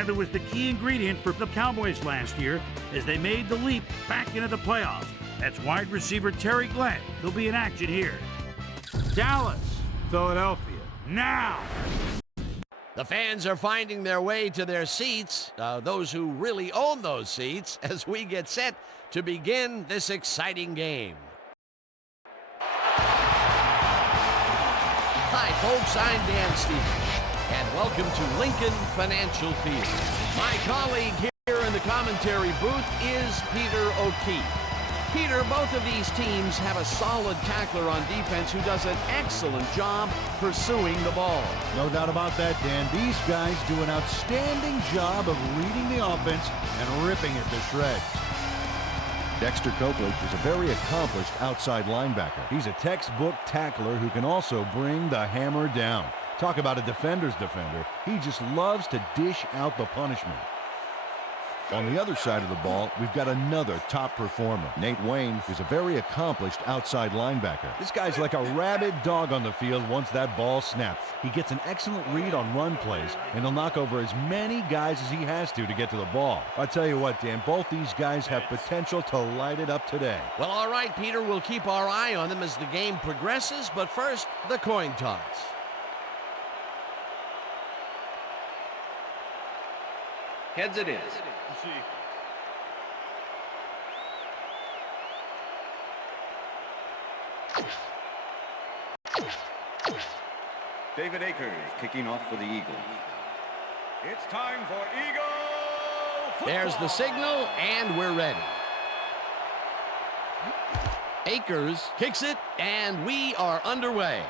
Riley was the key ingredient for the Cowboys last year as they made the leap back into the playoffs. That's wide receiver Terry Glenn. He'll be in action here. Dallas, Philadelphia, now. The fans are finding their way to their seats, those who really own those seats, as we get set to begin this exciting game. Hi, folks. I'm Dan Stevens, and welcome to Lincoln Financial Field. My colleague here in the commentary booth is Peter O'Keefe. Peter, both of these teams have a solid tackler on defense who does an excellent job pursuing the ball. No doubt about that, Dan. These guys do an outstanding job of leading the offense and ripping it to shreds. Dexter Copeland is a very accomplished outside linebacker. He's a textbook tackler who can also bring the hammer down. Talk about a defender's defender. He just loves to dish out the punishment. On the other side of the ball, we've got another top performer. Nate Wayne is a very accomplished outside linebacker. This guy's like a rabid dog on the field once that ball snaps. He gets an excellent read on run plays, and he'll knock over as many guys as he has to get to the ball. I'll tell you what, Dan, both these guys have potential to light it up today. Well, all right, Peter, we'll keep our eye on them as the game progresses, but first, the coin toss. Heads it is. David Akers kicking off for the Eagles. It's time for Eagle football. There's the signal, and we're ready. Akers kicks it, and we are underway.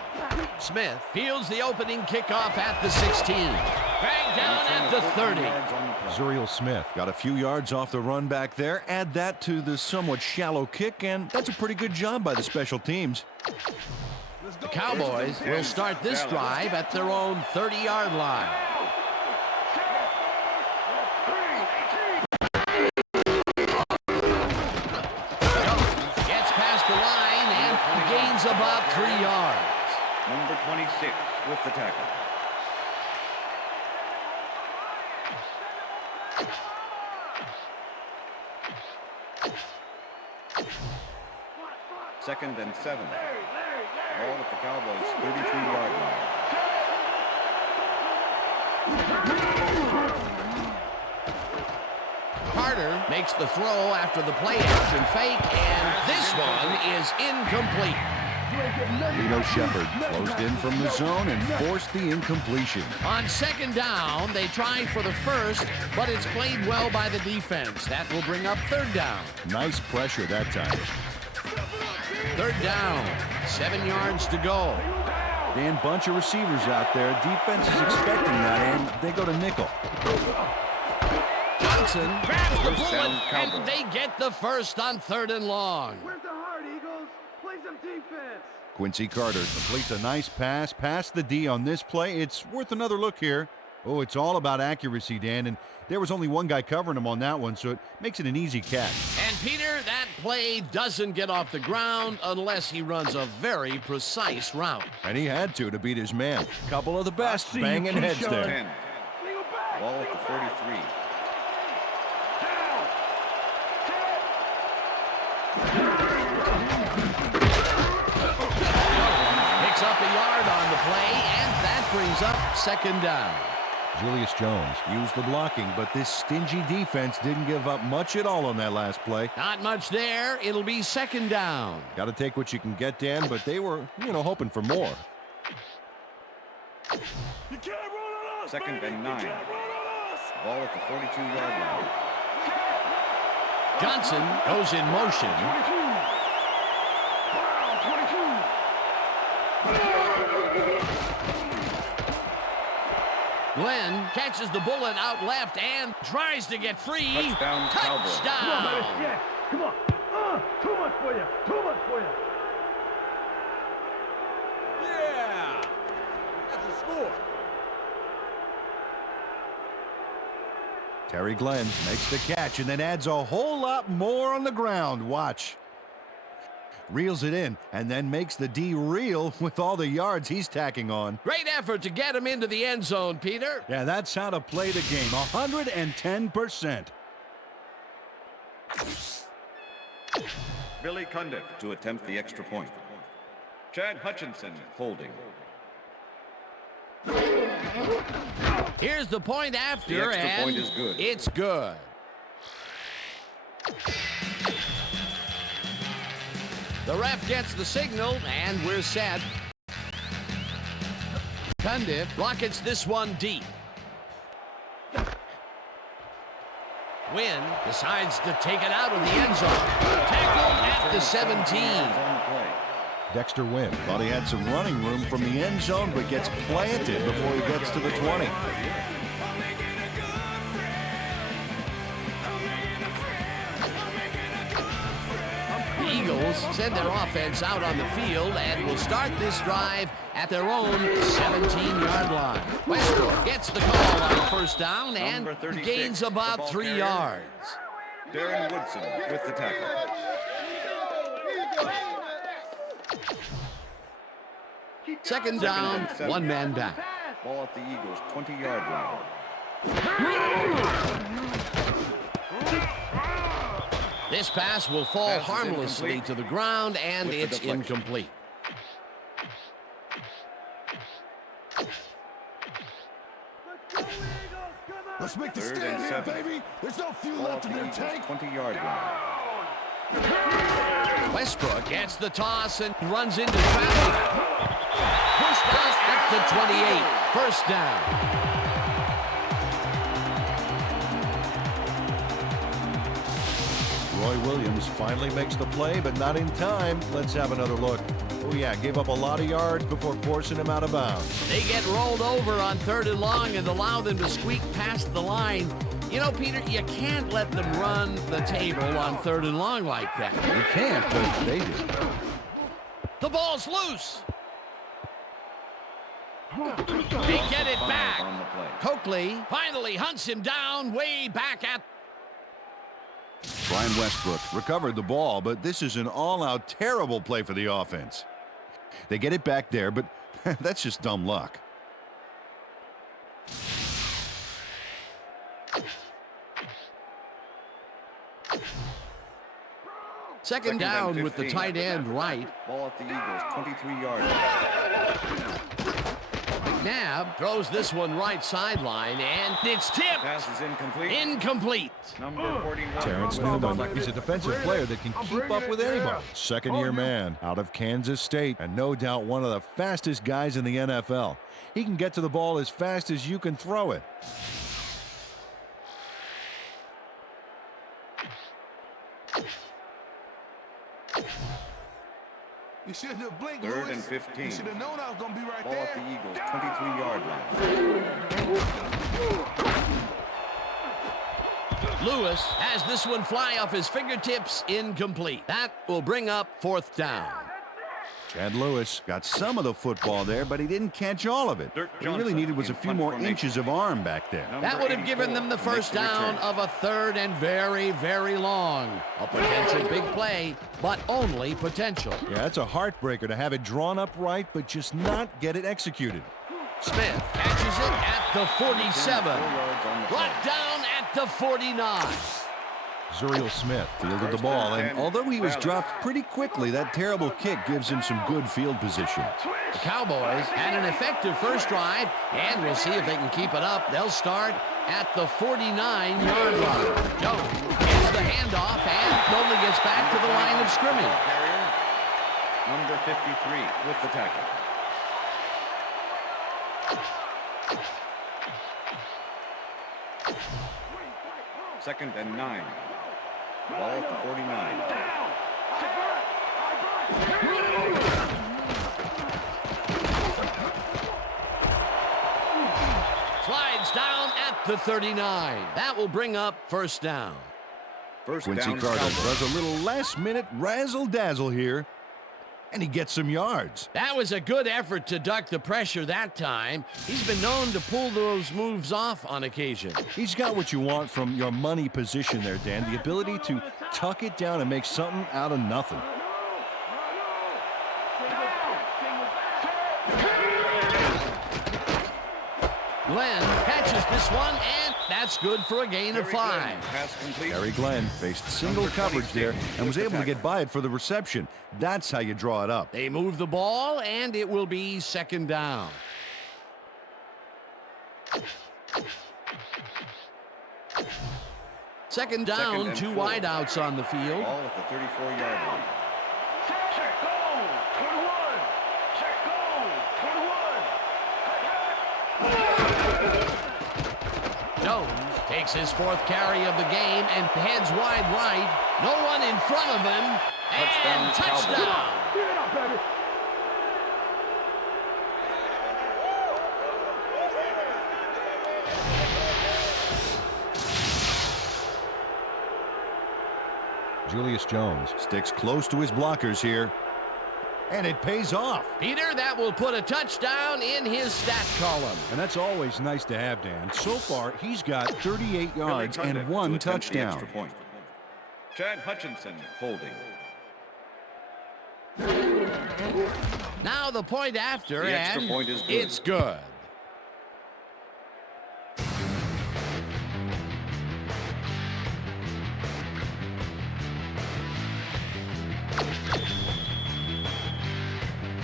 Smith fields the opening kickoff at the 16. Dragged down at the 30. Zuriel Smith got a few yards off the run back there. Add that to the somewhat shallow kick, and that's a pretty good job by the special teams. The Cowboys will start this drive at their own 30-yard line. Gets past the line and gains about 3 yards. Number 26 with the tackle. Second and 7. Ball at the Cowboys' 33-yard line. Carter makes the throw after the play-action fake, and this one is incomplete. Lito Shepard closed in from the zone and forced the incompletion. On second down, they try for the first, but it's played well by the defense. That will bring up third down. Nice pressure that time. Third down, 7 yards to go. Dan, bunch of receivers out there. Defense is expecting that, and they go to nickel. Johnson grabs the bullet, and they get the first on 3rd and long. Where's the heart, Eagles? Play some defense. Quincy Carter completes a nice pass past the D on this play. It's worth another look here. Oh, it's all about accuracy, Dan, and there was only one guy covering him on that one, so it makes it an easy catch. And Peter, that play doesn't get off the ground unless he runs a very precise route. And he had to beat his man. Couple of the best banging heads there. 10. Ball at the 43. Picks up a yard on the play, and that brings up 2nd down. Julius Jones used the blocking, but this stingy defense didn't give up much at all on that last play. Not much there. It'll be 2nd down. Got to take what you can get, Dan, but they were, hoping for more. You can't run on us, 2nd baby. and 9. You can't run on us. Ball at the 42-yard line. Johnson goes in motion. 22. Glenn catches the bullet out left and tries to get free. Touchdown, Cowboys. Come on, baby. Yeah, come on. Too much for you. Too much for you. Yeah! That's a score. Terry Glenn makes the catch and then adds a whole lot more on the ground. Watch. reels it in, and then makes the D reel with all the yards he's tacking on. Great effort to get him into the end zone, Peter. Yeah, that's how to play the game. 110%. Billy Cundiff to attempt the extra point. Chad Hutchinson holding. Here's the point after, The extra and point is good. It's good. The ref gets the signal, and we're set. Cundiff rockets this one deep. Wynn decides to take it out of the end zone. Tackled at the 17. Dexter Wynn thought he had some running room from the end zone, but gets planted before he gets to the 20. The Eagles send their offense out on the field and will start this drive at their own 17-yard line. Westbrook gets the call on first down and gains about 3 yards. Darren Woodson with the tackle. Second down, one man back. Ball at the Eagles' 20-yard line. This pass will fall harmlessly to the ground, and it's incomplete. Let's make the 3rd stand and here, 7. baby. There's no fuel Ball left at in the their Eagles' tank. 20-yard line. Westbrook gets the toss and runs into traffic. Pushed out at the 28. First down. Roy Williams finally makes the play, but not in time. Let's have another look. Oh, yeah, gave up a lot of yards before forcing him out of bounds. They get rolled over on 3rd and long and allow them to squeak past the line. You know, Peter, you can't let them run the table on 3rd and long like that. You can't, but they did. The ball's loose. They get it back. On the play. Coakley finally hunts him down way back at. Brian Westbrook recovered the ball, but this is an all-out terrible play for the offense. They get it back there, but that's just dumb luck. Second down and with the 15. tight end right. Ball at the Eagles' 23-yard line. McNabb throws this one right sideline, and it's tipped. Pass is incomplete. Incomplete. Number 41. Terrence Newman is a defensive player that can keep up with anybody. Second-year man out of Kansas State, and no doubt one of the fastest guys in the NFL. He can get to the ball as fast as you can throw it. You shouldn't have blinked, 3rd Lewis. and 15. You should have known I was going to be right Ball there. at the Eagles' 23-yard line. Lewis has this one fly off his fingertips, incomplete. That will bring up 4th down. Chad Lewis got some of the football there, but he didn't catch all of it. Dirk What he really Johnson needed was a in few punt more formation. inches of arm back there. That would have given them the first down of a 3rd and very, very long. A potential big play, but only potential. Yeah, it's a heartbreaker to have it drawn up right, but just not get it executed. Smith catches it at the 47. 4 yards on the play. Brought down at the 49. Zuriel Smith fielded the ball, and although he was dropped pretty quickly, that terrible kick gives him some good field position. The Cowboys had an effective first drive, and we'll see if they can keep it up. They'll start at the 49-yard line. Jones gets the handoff and only gets back to the line of scrimmage. Carrier, number 53 with the tackle. Second and 9. Ball at the 49. Slides down at the 39. That will bring up first down. First Quincy down, Carter Cowboys. does a little last-minute razzle-dazzle here, and he gets some yards. That was a good effort to duck the pressure that time. He's been known to pull those moves off on occasion. He's got what you want from your money position there, Dan. The ability to tuck it down and make something out of nothing. Glenn catches this one, and that's good for a gain of 5. Terry Glenn faced single coverage there and was able to get by it for the reception. That's how you draw it up. They move the ball, and it will be 2nd down. Second down, 2 wideouts on the field. Ball at the 34-yard line. Check, go! 21! Check, go! 21! Jones takes his 4th carry of the game and heads wide right. No one in front of him. And touchdown. Give it up, baby! Julius Jones sticks close to his blockers here, and it pays off. Peter, that will put a touchdown in his stat column. And that's always nice to have, Dan. So far, he's got 38 yards and 1 touchdown. Point. Chad Hutchinson holding. Now the point after, The extra and point is good. it's good.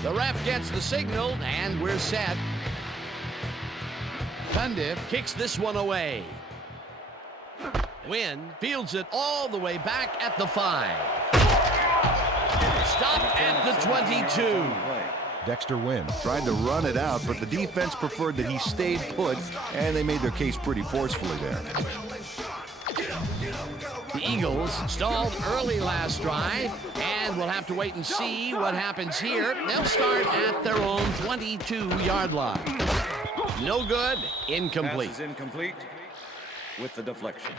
The ref gets the signal, and we're set. Cundiff kicks this one away. Wynn fields it all the way back at the 5. Stop at the 22. Dexter Wynn tried to run it out, but the defense preferred that he stayed put, and they made their case pretty forcefully there. The Eagles stalled early last drive, and we'll have to wait and see what happens here. They'll start at their own 22-yard line. No good, incomplete. Pass is incomplete with the deflection.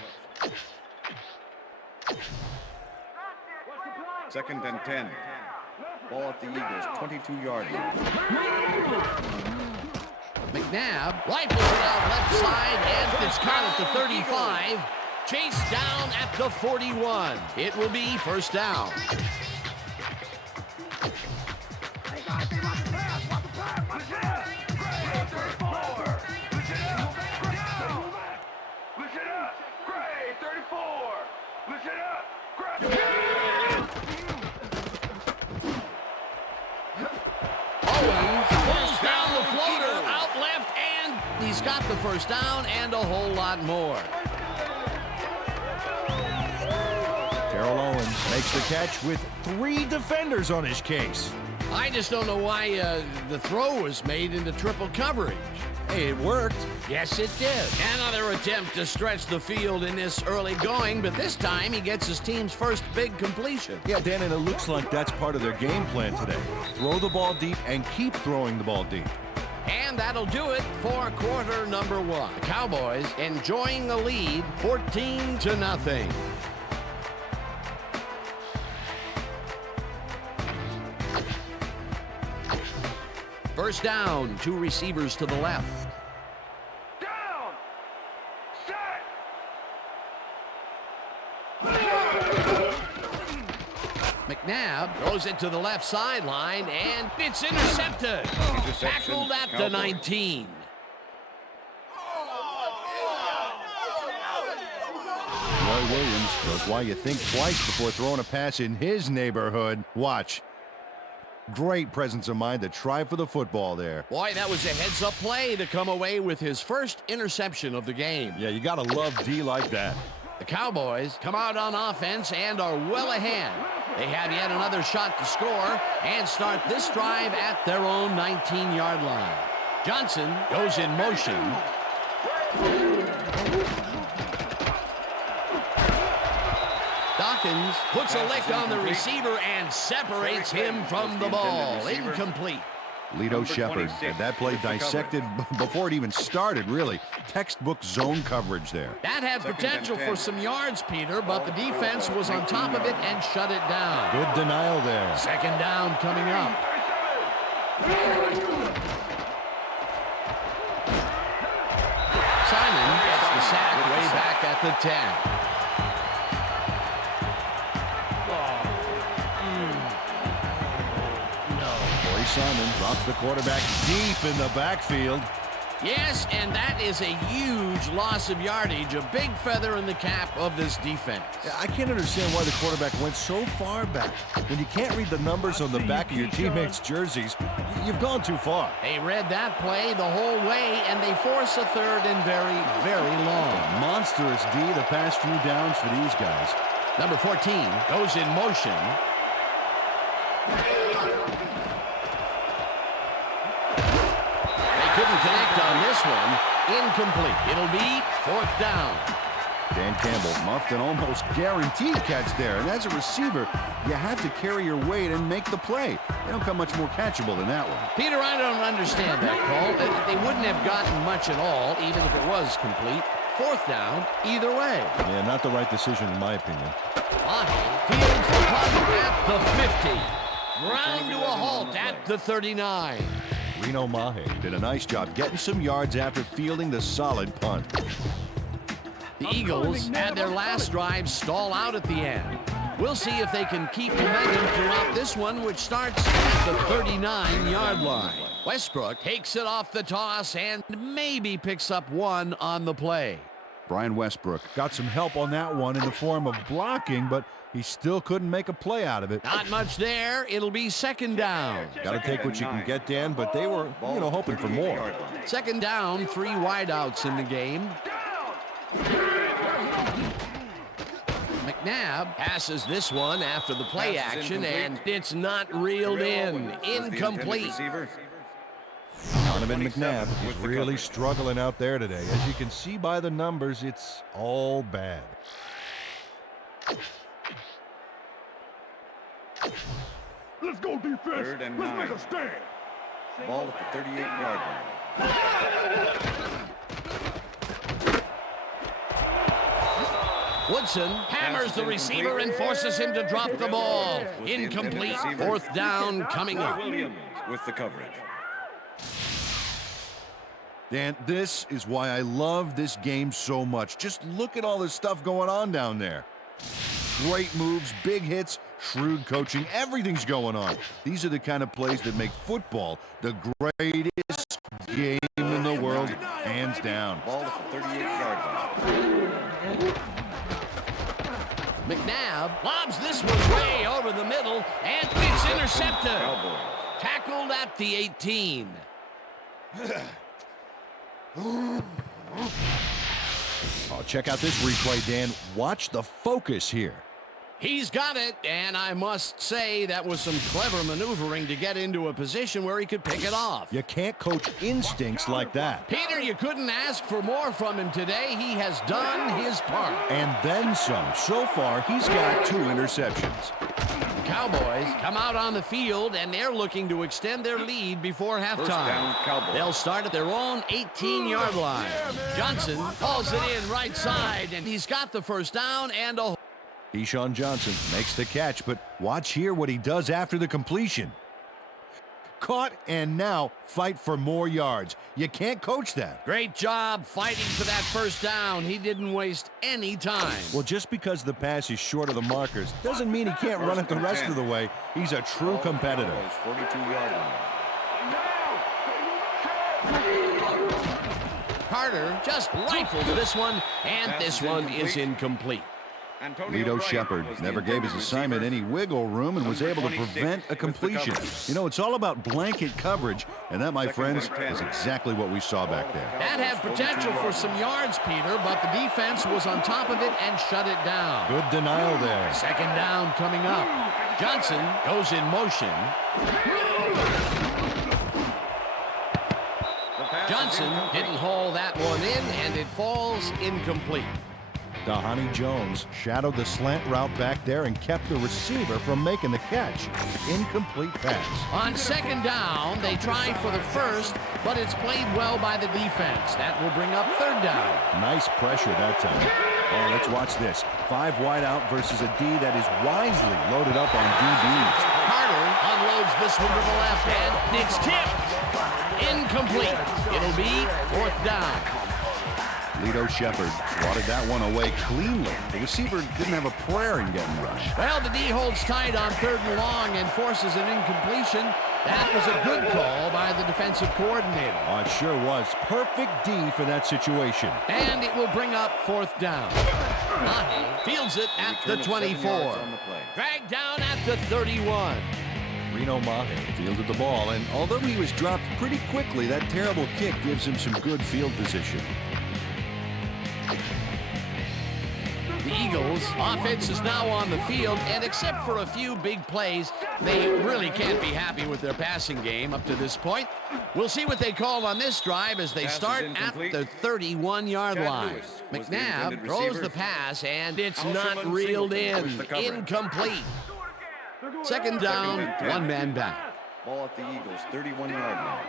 2nd and 10. Ball at the Eagles' 22-yard line. McNabb rifles it out left side, and it's caught at the 35. Chased down at the 41. It will be 1st down. Owens pulls down the floater out left, and he's got the 1st down and a whole lot more. Terrell Owens makes the catch with 3 defenders on his case. I just don't know why the throw was made into triple coverage. Hey, it worked. Yes, it did. Another attempt to stretch the field in this early going, but this time he gets his team's first big completion. Yeah, Dan, and it looks like that's part of their game plan today. Throw the ball deep and keep throwing the ball deep. And that'll do it for quarter number 1. The Cowboys enjoying the lead, 14-0. First down, 2 receivers to the left. Down! Set! McNabb throws it to the left sideline, and it's intercepted. Tackled at the 19. Roy Williams knows why you think twice before throwing a pass in his neighborhood. Watch. Great presence of mind to try for the football there. Boy, that was a heads-up play to come away with his first interception of the game. Yeah, you gotta love D like that. The Cowboys come out on offense and are well ahead. They have yet another shot to score and start this drive at their own 19-yard line. Johnson goes in motion. Dawkins puts a lick on the receiver and separates him from the ball. Incomplete. Lito Shepard had that play dissected before it even started, really. Textbook zone coverage there. That had potential for some yards, Peter, but the defense was on top of it and shut it down. Good denial there. Second down coming up. Simon gets the sack way back at the 10. Simon drops the quarterback deep in the backfield. Yes, and that is a huge loss of yardage, a big feather in the cap of this defense. Yeah, I can't understand why the quarterback went so far back. When you can't read the numbers on the back of your teammates' jerseys, you've gone too far. They read that play the whole way, and they force a third and very, very long. Monstrous D the past few downs for these guys. Number 14 goes in motion. Couldn't connect on this one. Incomplete. It'll be 4th down. Dan Campbell muffed an almost guaranteed catch there. And as a receiver, you have to carry your weight and make the play. They don't come much more catchable than that one. Peter, I don't understand that call. They wouldn't have gotten much at all, even if it was complete. 4th down, either way. Yeah, not the right decision in my opinion. Mahe fields the punt at the 50. Ground to a halt at the 39. Reno Mahe did a nice job getting some yards after fielding the solid punt. The Eagles had their last drive stall out at the end. We'll see if they can keep momentum throughout this one, which starts at the 39-yard line. Westbrook takes it off the toss and maybe picks up one on the play. Brian Westbrook got some help on that one in the form of blocking, but he still couldn't make a play out of it. Not much there. It'll be 2nd down. Got to take what you can get, Dan, but they were, hoping for more. 2nd down, 3 wideouts in the game. McNabb passes this one after the play action, and it's not reeled in. Incomplete. Donovan McNabb is really struggling out there today. As you can see by the numbers, it's all bad. Let's go defense. 3rd and Let's 9. make a stand. Ball at the 38-yard line. Woodson hammers the receiver and forces him to drop the ball. Incomplete. 4th down coming up. Williams with the coverage. Dan, this is why I love this game so much. Just look at all this stuff going on down there. Great moves, big hits, shrewd coaching, everything's going on. These are the kind of plays that make football the greatest game in the world, hands down. Ball at the 38-yard line. McNabb lobs this one way over the middle, and it's intercepted. Cowboys. Tackled at the 18. Oh, check out this replay, Dan. Watch the focus here. He's got it, and I must say that was some clever maneuvering to get into a position where he could pick it off. You can't coach instincts like that. Peter, you couldn't ask for more from him today. He has done his part. And then some. So far, he's got 2 interceptions. Cowboys come out on the field, and they're looking to extend their lead before First down, halftime. Cowboys. They'll start at their own 18-yard line. Johnson hauls it in right side, and he's got the 1st down and a Deshaun Johnson makes the catch, but watch here what he does after the completion. Caught, and now fight for more yards. You can't coach that. great job fighting for that 1st down. He didn't waste any time. Well, just because the pass is short of the markers doesn't mean he can't run it the rest of the way. He's a true competitor. 42-yard line. Carter just rifles this one, and this one is incomplete. Lito Shepard never gave his assignment any wiggle room and was able to prevent a completion. You know, it's all about blanket coverage, and that, my friends, is exactly what we saw back there. That had potential for some yards, Peter, but the defense was on top of it and shut it down. Good denial there. 2nd down coming up. Johnson goes in motion. Johnson didn't haul that one in, and it falls incomplete. Dahani Jones shadowed the slant route back there and kept the receiver from making the catch. Incomplete pass. On 2nd down, they try for the 1st, but it's played well by the defense. That will bring up 3rd down. Nice pressure that time. Oh, let's watch this. 5 wide out versus a D that is wisely loaded up on DBs. Carter unloads this one to the left, and it's tipped. Incomplete. It'll be 4th down. Lito Shepard swatted that one away cleanly. The receiver didn't have a prayer in getting rushed. Well, the D holds tight on 3rd and long and forces an incompletion, That was a good call by the defensive coordinator. Oh, it sure was. Perfect D for that situation. And it will bring up 4th down. Mahe fields it at the 24. Dragged down at the 31. Reno Mahe fielded the ball, and although he was dropped pretty quickly, that terrible kick gives him some good field position. The Eagles' offense is now on the field, and except for a few big plays, they really can't be happy with their passing game up to this point. We'll see what they call on this drive as they start at the 31-yard line. McNabb throws the pass, and it's not reeled in. Incomplete. 2nd down, 1 man back. Ball at the Eagles' 31-yard line.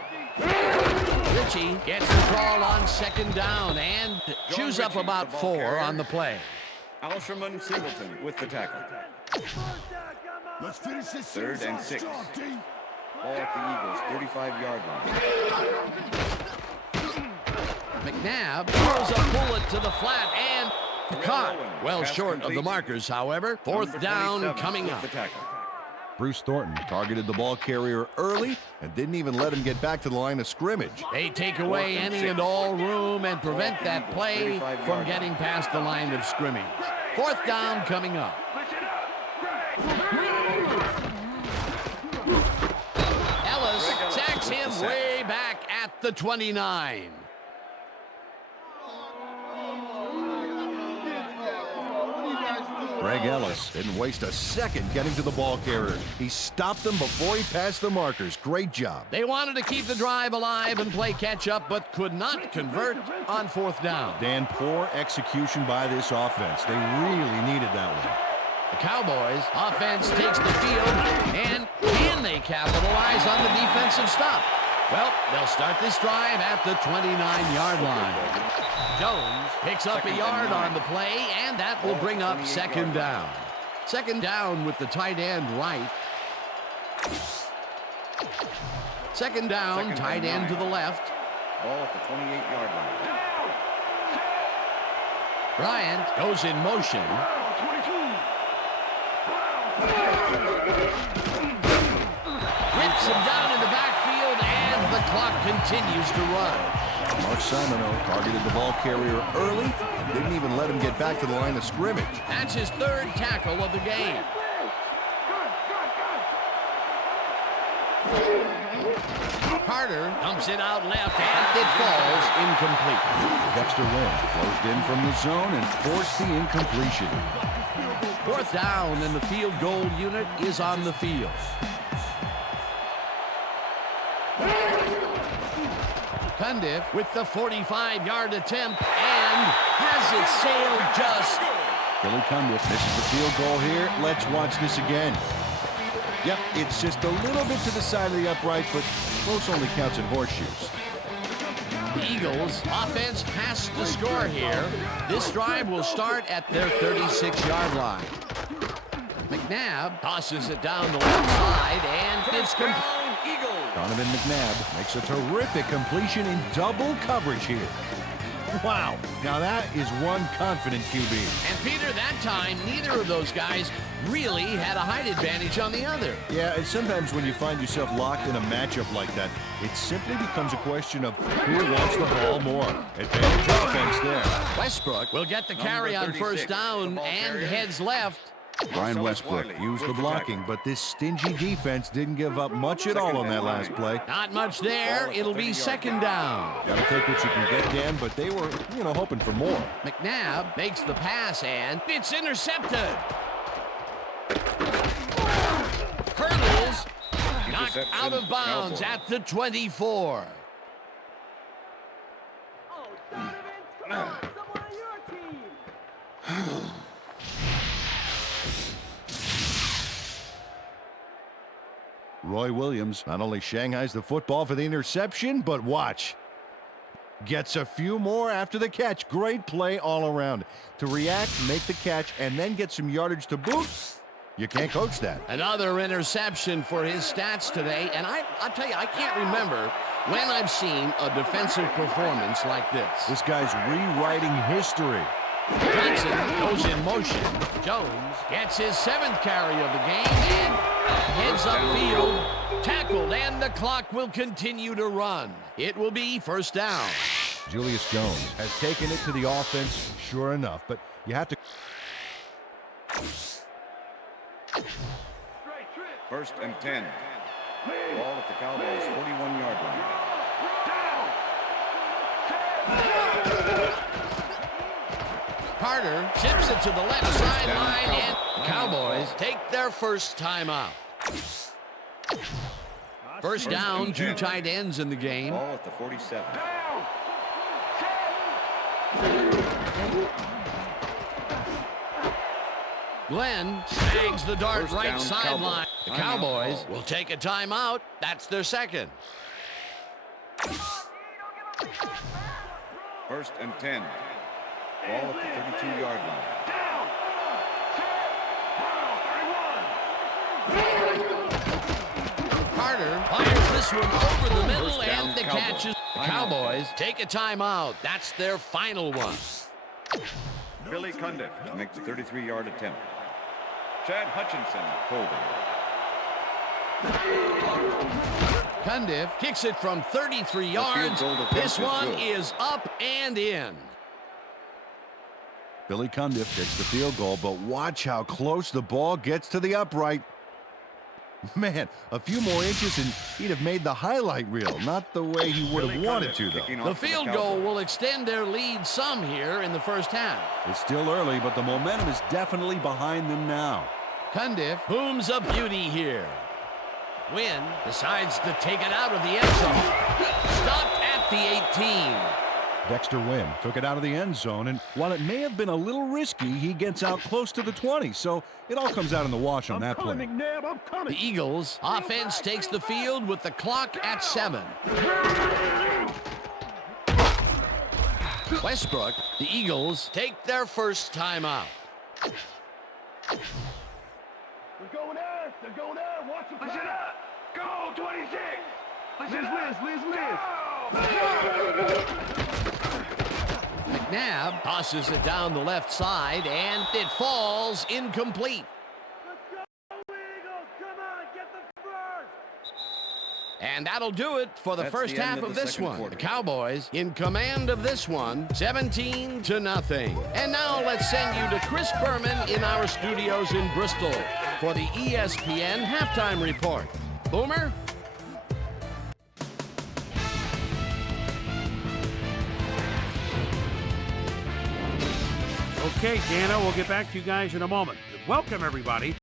Ritchie gets the call on 2nd down and chews up about 4 on the play. Alsherman Singleton with the tackle. Let's finish this. 3rd and 6. Ball at the Eagles' 35-yard line. McNabb throws a bullet to the flat and caught. Well short of the markers, however. 4th down coming up. Bruce Thornton targeted the ball carrier early and didn't even let him get back to the line of scrimmage. They take away any and all room and prevent that play from getting past the line of scrimmage. 4th down coming up. Ellis sacks him way back at the 29. Greg Ellis didn't waste a second getting to the ball carrier. He stopped them before he passed the markers. Great job. They wanted to keep the drive alive and play catch-up, but could not convert on 4th down. Dan, poor execution by this offense. They really needed that one. The Cowboys offense takes the field, and can they capitalize on the defensive stop? Well, they'll start this drive at the 29-yard line. Jones picks up a yard on the play, and that will bring up 2nd down. 2nd down with the tight end right. 2nd down, tight end to the left. Ball at the 28-yard line. Bryant goes in motion. Hits him down in the backfield, and the clock continues to run. Mark Simoneau targeted the ball carrier early and didn't even let him get back to the line of scrimmage. That's his 3rd tackle of the game. Carter dumps it out left, and it falls incomplete. Dexter Lynn closed in from the zone and forced the incompletion. 4th down, and the field goal unit is on the field. Cundiff with the 45-yard attempt and has it sailed just. Billy Cundiff misses the field goal here. Let's watch this again. Yep, it's just a little bit to the side of the upright, but close only counts in horseshoes. The Eagles offense has to score here. This drive will start at their 36-yard line. McNabb tosses it down the left side, and it's complete. Donovan McNabb makes a terrific completion in double coverage here. Wow, now that is one confident QB. And Peter, that time, neither of those guys really had a height advantage on the other. Yeah, and sometimes when you find yourself locked in a matchup like that, it simply becomes a question of who wants the ball more. Advantage offense there. Westbrook will get the carry on 1st down and heads left. Brian Westbrook used the blocking, but this stingy defense didn't give up much at all on that last play. Not much there. It'll be 2nd down. Got to take what you can get, Dan, but they were, hoping for more. McNabb makes the pass, and it's intercepted. Hurdles knocked out of bounds at the 24. Roy Williams not only shanghais the football for the interception, but watch. Gets a few more after the catch. Great play all around. To react, make the catch, and then get some yardage to boot. You can't coach that. Another interception for his stats today, and I'll tell you, I can't remember when I've seen a defensive performance like this. This guy's rewriting history. Johnson goes in motion. Jones gets his 7th carry of the game and heads upfield. Tackled, and the clock will continue to run. It will be first down. Julius Jones has taken it to the offense, sure enough, but you have to... First and 10. Ball at the Cowboys' 41-yard line. Carter zips it to the left sideline, and Cowboys take their first timeout. First down, 2 tight ends in the game. Ball at the 47. Glenn snags the dart First right down, sideline. The Cowboys. Cowboys will take a timeout. That's their second. First and 10. Ball at the 32-yard line. Carter fires this one over the middle, First down, and the Cowboys. catch is... The Cowboys take a timeout. That's their final one. Billy Cundiff makes a 33-yard attempt. Chad Hutchinson holding. Cundiff kicks it from 33 field yards. goal attempt This is one good. is up and in. Billy Cundiff takes the field goal, but watch how close the ball gets to the upright. Man, a few more inches and he'd have made the highlight reel. Not the way he would have wanted to, though. The field goal will extend their lead some here in the first half. It's still early, but the momentum is definitely behind them now. Cundiff booms a beauty here. Wynn decides to take it out of the end zone. Stopped at the 18. Dexter Wynn took it out of the end zone, and while it may have been a little risky, he gets out close to the 20, so it all comes out in the wash on that play. McNabb, I'm coming. The Eagles offense takes the field with the clock at 7. Westbrook, the Eagles take their first timeout. They're going there. They're going there. Watch them. Listen up. Go, 26. McNabb tosses it down the left side, and it falls incomplete. Let's go, Eagles. Come on, get the first. And that'll do it for the That's first the end half of of the this second one. quarter. The Cowboys in command of this one, 17-0. And now let's send you to Chris Berman in our studios in Bristol for the ESPN halftime report. Boomer? Okay, Dana, we'll get back to you guys in a moment. Welcome, everybody,